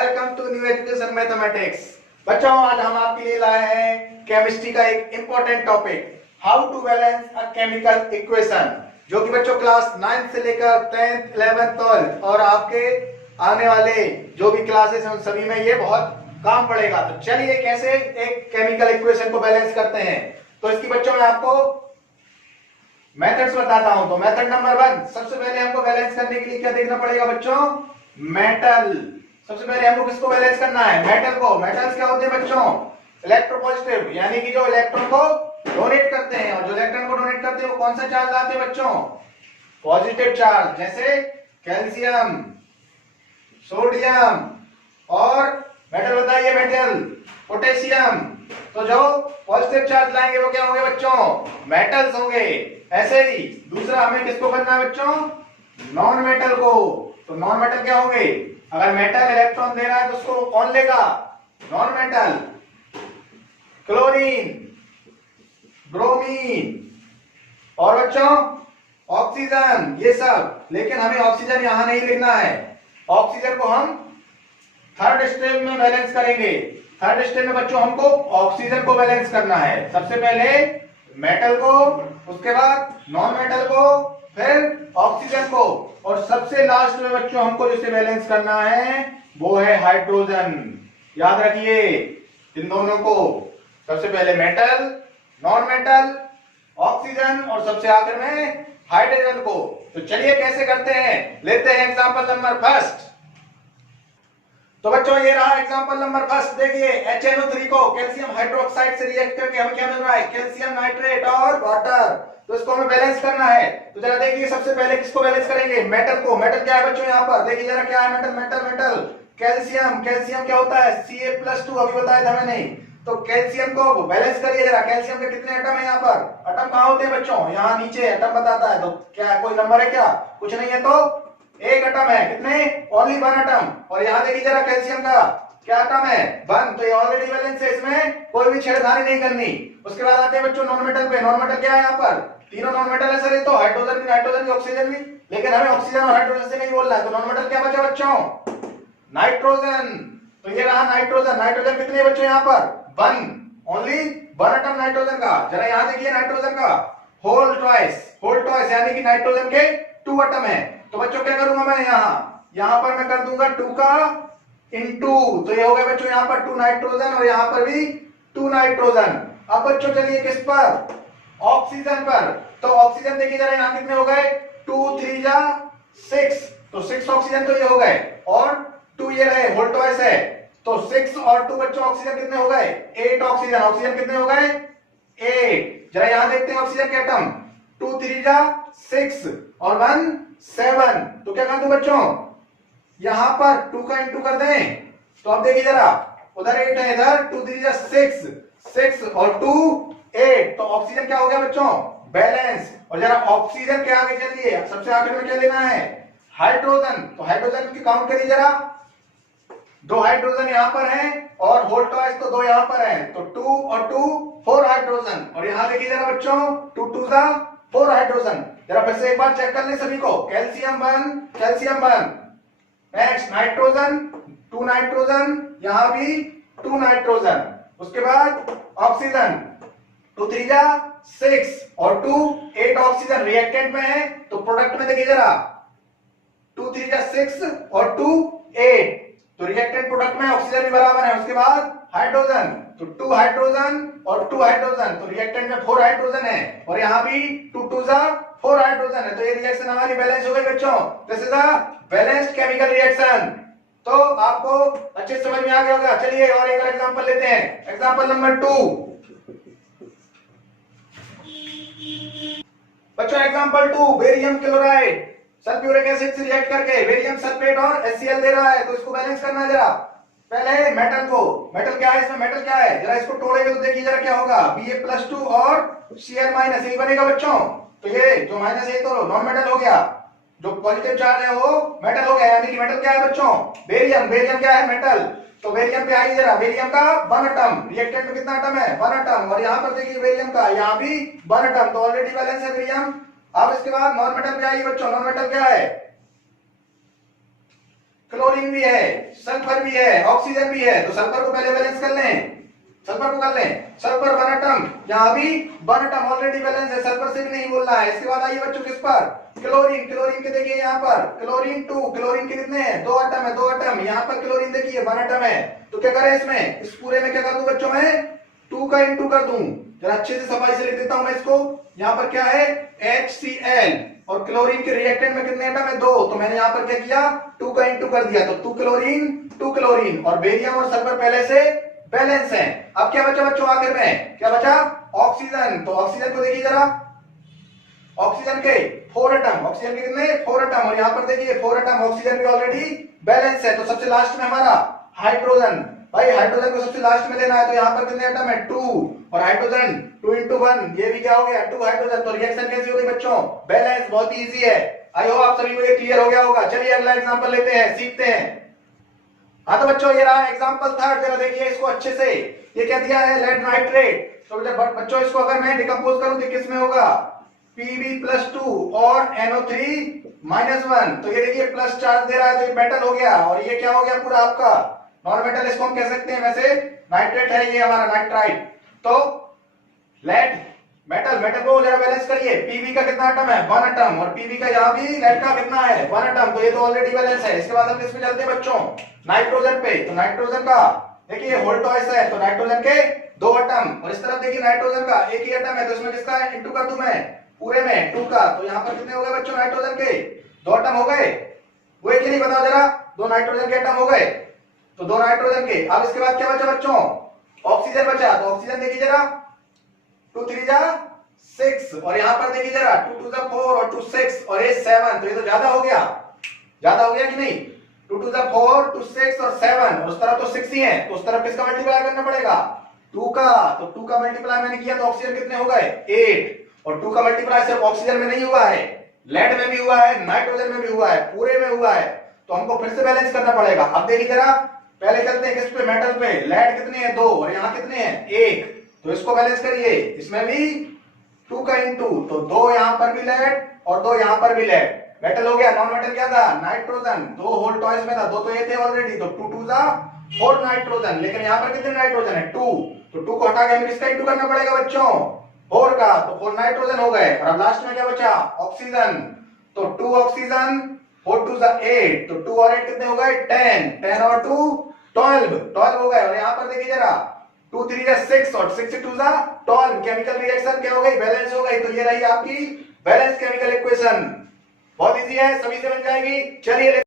Welcome to new education mathematics. बच्चों, आज हम आपके लिए लाए हैं केमिस्ट्री का एक important topic, how to balance a chemical equation, जो कि बच्चों क्लास 9 से लेकर 10th 11th 12th और आपके आने वाले जो भी क्लासेस हैं उन सभी में ये बहुत काम पड़ेगा। तो चलिए कैसे एक केमिकल इक्वेशन को बैलेंस करते हैं। तो इसकी बच्चों मैं आपको मेथड्स बताता हूं। तो मेथड नंबर 1, सबसे पहले हमको बैलेंस करने के लिए क्या देखना पड़ेगा बच्चों? मेटल। सबसे पहले हमको किसको बैलेंस करना है? मेटल को। मेटल्स क्या होते हैं बच्चों? इलेक्ट्रोपॉजिटिव, यानी कि जो इलेक्ट्रॉन को डोनेट करते हैं, और जो इलेक्ट्रॉन को डोनेट करते हैं वो कौन सा चार्ज लाते हैं बच्चों? पॉजिटिव चार्ज, जैसे कैल्शियम, सोडियम, और मेटल बताइए मेटल, पोटेशियम। तो जो पॉजिटिव चार्ज लाएंगे वो क्या होंगे बच्चों? मेटल्स होंगे। ऐसे ही दूसरा हमें किसको करना है बच्चों? नॉन मेटल को। तो नॉन मेटल क्या होंगे? अगर मेटल इलेक्ट्रॉन दे रहा है तो उसको कौन लेगा? Non metal. क्लोरीन, ब्रोमीन, और बच्चों ऑक्सीजन, ये सब। लेकिन हमें ऑक्सीजन यहां नहीं लिखना है। ऑक्सीजन को हम थर्ड स्टेप में बैलेंस करेंगे। थर्ड स्टेप में बच्चों हमको ऑक्सीजन को बैलेंस करना है। सबसे पहले मेटल को, उसके बाद नॉन मेटल को, फिर ऑक्सीजन को, और सबसे लास्ट में बच्चों हमको जिसे बैलेंस करना है वो है हाइड्रोजन। याद रखिए इन दोनों को, सबसे पहले मेटल, नॉन मेटल, ऑक्सीजन, और सबसे आखिर में हाइड्रोजन को। तो चलिए कैसे करते हैं, लेते हैं एग्जांपल नंबर फर्स्ट। तो बच्चों ये रहा एग्जांपल नंबर फर्स्ट। देखिए HNO3 को कैल्शियम हाइड्रोक्साइड से रिएक्ट करके हमें क्या मिल रहा है? कैल्शियम नाइट्रेट और वाटर। तो इसको हमें बैलेंस करना है। तो जरा देखिए सबसे पहले किसको बैलेंस करेंगे? मेटल को। मेटल क्या है बच्चों यहाँ पर? देखिए जरा क्या है metal? Metal metal calcium. Calcium क्या होता है? Ca+2, अभी बताया था मैंने। तो कैल्शियम को बैलेंस करिए जरा। कैल्शियम के कितने एटम है यहाँ पर? एटम कहाँ होते हैं बच्चों? यहाँ नीचे एटम बताता है। तो क्या कोई नंबर है क्या? कुछ नहीं है। तो एक एटम है। कितने? Only 1 atom. और यहाँ देखिए जरा कैल्शियम का क्या एटम है? 1। तो ये ऑलरेडी बैलेंस है, इसमें कोई भी छेड़खानी नहीं करनी। उसके बाद आते हैं बच्चों नॉन मेटल पे। नॉन मेटल क्या है यहाँ पर? तीनों नॉन मेटल है सर। ये तो हाइड्रोजन भी, नाइट्रोजन भी, ऑक्सीजन भी, लेकिन हमें ऑक्सीजन और हाइड्रोजन से नहीं बोलना है। तो नॉन मेटल क्या बचा बच्चों? नाइट्रोजन। तो ये रहा नाइट्रोजन। नाइट्रोजन कितने बच्चों यहाँ पर? 1। ओनली 1 एटम नाइट्रोजन का। जरा यहाँ देखिए नाइट्रोजन का होल ट्वाइस, होल ट्वाइस, यानी कि नाइट्रोजन के 2 एटम है। तो बच्चों क्या करूंगा मैं? यहां पर मैं कर दूंगा 2 का इनटू। तो ये हो गया बच्चों यहाँ पर 2 नाइट्रोजन, और यहाँ पर भी 2 नाइट्रोजन। अब बच्चों चलिए किस पर? ऑक्सीजन पर। तो ऑक्सीजन देखिए जरा यहाँ कितने हो गए? 2 3 जा 6। तो 6 ऑक्सीजन तो ये हो गए, और 2 ये रहे, होल ट्वाइस है। तो 6 और 2 बच्चों ऑक्सीजन कितने हो गए? 8 ऑक्सीजन। ऑक्सीजन कितने हो गए? 8। जरा यहां देखते हैं ऑक्सीजन के एटम। 2 3 जा 6 और 1 7। तो क्या कर दूं बच्चों? यहां पर 2 का इंटू कर दें। तो अब देखिए जरा, उधर 8 है, इधर 2 3 जा 6, 6 और 2 8। तो ऑक्सीजन क्या हो गया बच्चों? बैलेंस। और जरा ऑक्सीजन के आगे चलिए, सबसे आखिर में क्या लेना है? हाइड्रोजन। तो हाइड्रोजन की काउंट करिए जरा। 2 हाइड्रोजन यहां पर हैं, और होल ट्वाइस तो 2 यहां पर हैं। तो 2 और 2 4 हाइड्रोजन। और यहां देखिए जरा बच्चों 2 2 जा 4 हाइड्रोजन। जरा फिर से एक बार चेक कर ले सभी को। Calcium 1, calcium 1। Next nitrogen, 2 nitrogen, यहां भी 2 नाइट्रोजन। उसके बाद ऑक्सीजन 2 3 जा 6 और 2 8 ऑक्सीजन रिएक्टेंट में है। तो प्रोडक्ट में देखिए जरा 2 3 जा 6 और 2 8। तो रिएक्टेंट प्रोडक्ट में ऑक्सीजन भी बराबर है। उसके बाद हाइड्रोजन, तो 2 हाइड्रोजन और 2 हाइड्रोजन। तो रिएक्टेंट में 4 हाइड्रोजन है, और यहां भी 2 2 जा 4 हाइड्रोजन है। तो ये रिएक्शन हमारी बैलेंस हो गई बच्चों। This is a balanced chemical reaction. तो आपको अच्छे से समझ में आ गया होगा। चलिए और एक एग्जांपल लेते हैं। एग्जांपल नंबर 2 बच्चों, example 2, barium chloride sulphuric acid से रिएक्ट करके बेरियम सल्फेट और HCl दे रहा है। तो इसको बैलेंस करना है जरा। पहले मेटल को। मेटल क्या है इसमें? मेटल क्या है? जरा इसको तोड़ेंगे तो देखिए जरा क्या होगा? Ba+2 और Cl- यही बनेगा बच्चों। तो ये जो माइनस है तो नॉन मेटल हो गया, जो पॉजिटिव चार्ज है वो मेटल हो गया। यानी कि मेटल क्या है बच्चों? बेरियम। बेरियम क्या है? मेटल। तो बेरियम पे आइए जरा। बेरियम का 1 एटम। रिएक्टेंट में कितना एटम है? 1 एटम। और यहाँ पर देखिए बेरियम का, यहाँ भी 1 एटम। तो ऑलरेडी बैलेंस है बेरियम। अब इसके बाद नॉन मेटल पे आइए बच्चों। नॉन मेटल क्या है? क्लोरीन भी है, सल्फर भी है, ऑक्सीजन भी है। तो सल्फर को पहले बैलेंस कर लें, सल्फर को कर लें। सल्फर 1 एटम, यहाँ भी 1 एटम ऑलरेडी बैलेंस है, सल्फर से भी नहीं बोल रहा है। इसके बाद आइए बच्चों किस पर, क्लोरीन। क्लोरीन के देखिए यहाँ पर क्लोरीन 2, क्लोरीन के कितने हैं, 2 एटम है, 2 एटम। यहाँ पर क्लोरीन देखिए 1 एटम है। तो क्या करें इसमें, इस पूरे में क्या कर दूं बच्चों में, 2 का इंटू कर दूं। जरा अच्छे से सफाई से लिख देता हूं मैं इसको। यहाँ पर क्या है, HCl, और क्लोरीन के रिएक्टेंट में कितने एटम है, 2। तो मैंने यहाँ पर क्या किया, 2 का इंटू कर दिया। तो 2 क्लोरीन, 2 क्लोरीन, और बेरियम और सल्फर पहले से बैलेंस है। अब क्या बचा बच्चों, आखिर में क्या बचा, ऑक्सीजन। तो ऑक्सीजन को देखिए जरा, ऑक्सीजन के 4 एटम, ऑक्सीजन के कितने, 4 एटम, और यहाँ पर देखिए 4 एटम, ऑक्सीजन भी ऑलरेडी बैलेंस है। तो सबसे लास्ट में हमारा हाइड्रोजन, भाई हाइड्रोजन को सबसे लास्ट में लेना है। तो यहाँ पर कितने एटम है, 2, और हाइड्रोजन 2 into 1, ये भी क्या हो गया, 2 हाइड्रोजन। तो रिएक्शन कैसी हो गई बच्चों, बैलेंस। बहुत ही इजी है, आई होप आप सभी को ये क्लियर हो गया होगा। चलिए अगला एग्जांपल लेते हैं, सीखते हैं। हाँ तो बच्चों ये रहा एग्जांपल थर्ड, जरा देखिए इसको अच्छे से। ये क्या दिया है, लेड नाइट्रेट। तो बच्चों इसको अगर मैं डिकम्पोज करूं तो किस में होगा, Pb+2 और NO3-1। तो ये देखिए प्लस चार्ज दे रहा है, तो ये मेटल हो गया, और ये क्या हो गया पूरा आपका नॉन मेटल, इसको हम कह सकते हैं। वैसे नाइट्रेट है ये हमारा, नाइट्राइट। तो लेड मेटल, मेटल को जरा बैलेंस करिए। Pb का कितना एटम है, 1 एटम, और Pb का यहाँ भी लेड का कितना है, 1 एटम। तो ये तो ऑलरेडी बैलेंस है। इसके बाद हम किस पे चलते हैं बच्चों, नाइट्रोजन पे। तो नाइट्रोजन का देखिए होल्ड टॉइस है, तो नाइट्रोजन के 2 एटम, और इस तरफ देखिए नाइट्रोजन का 1 ही एटम है। तो इसमें किसका इंटू कर दूं मैं, पूरे में 2 का। तो यहाँ पर कितने हो गए बच्चों, नाइट्रोजन के 2 एटम हो गए, वो एक ही नहीं, बताओ जरा, 2 नाइट्रोजन के एटम हो गए। तो 2 नाइट्रोजन के। अब इसके बाद क्या बचा बच्चों, ऑक्सीजन बचा। तो ऑक्सीजन देखिए जरा, 2 3 जा 6, और यहाँ पर देखिए जरा 2 2 जा 4 और 2 6 और ये 7। तो ये तो ज्यादा हो गया, ज्यादा हो गया कि नहीं, 2 2 जा 4, 2 6 और 7, और उस तरफ तो 6 ही है। तो उस तरफ किसका मल्टीप्लाई करना पड़ेगा, 2 का। तो 2 का मल्टीप्लाई मैंने किया, तो ऑक्सीजन कितने हो गए, 8। और 2 का मल्टीप्लाई सिर्फ ऑक्सीजन में नहीं हुआ है, लेड में भी हुआ है, नाइट्रोजन में भी हुआ है, पूरे में हुआ है। तो हमको फिर से बैलेंस करना पड़ेगा। अब देखिए जरा, पहले चलते हैं किस पे, मेटल पे। लेड कितने हैं, 2, और यहाँ कितने हैं, 1। तो इसको बैलेंस करिए, इसमें भी 2 का इंटू। तो 2 यहाँ पर भी लेड और 2 यहाँ पर भी लेड। मेटल हो गया, नॉन मेटल क्या था, नाइट्रोजन। 2 होल टॉइस में था, 2 तो ये थे ऑलरेडी। तो 2 2 जा 4 नाइट्रोजन, लेकिन यहाँ पर कितने नाइट्रोजन है, 2। तो 2 को हटा के हमें किसका इंटू करना पड़ेगा बच्चों, 4 का। तो 4 नाइट्रोजन हो गए, और अब लास्ट में क्या बचा, ऑक्सीजन। तो 2 ऑक्सीजन, 4 2 जा 8। तो 2 और 8 कितने हो गए, 10, 10 और 2 12, 12 हो गए। और यहाँ पर देखिए जरा, 2 3 जा 6 और 6 2 जा 12। केमिकल रिएक्शन क्या हो गई, बैलेंस हो गई। तो ये रही आपकी बैलेंस केमिकल इक्वेशन। बहुत इजी है, सभी से बन जाएगी। चलिए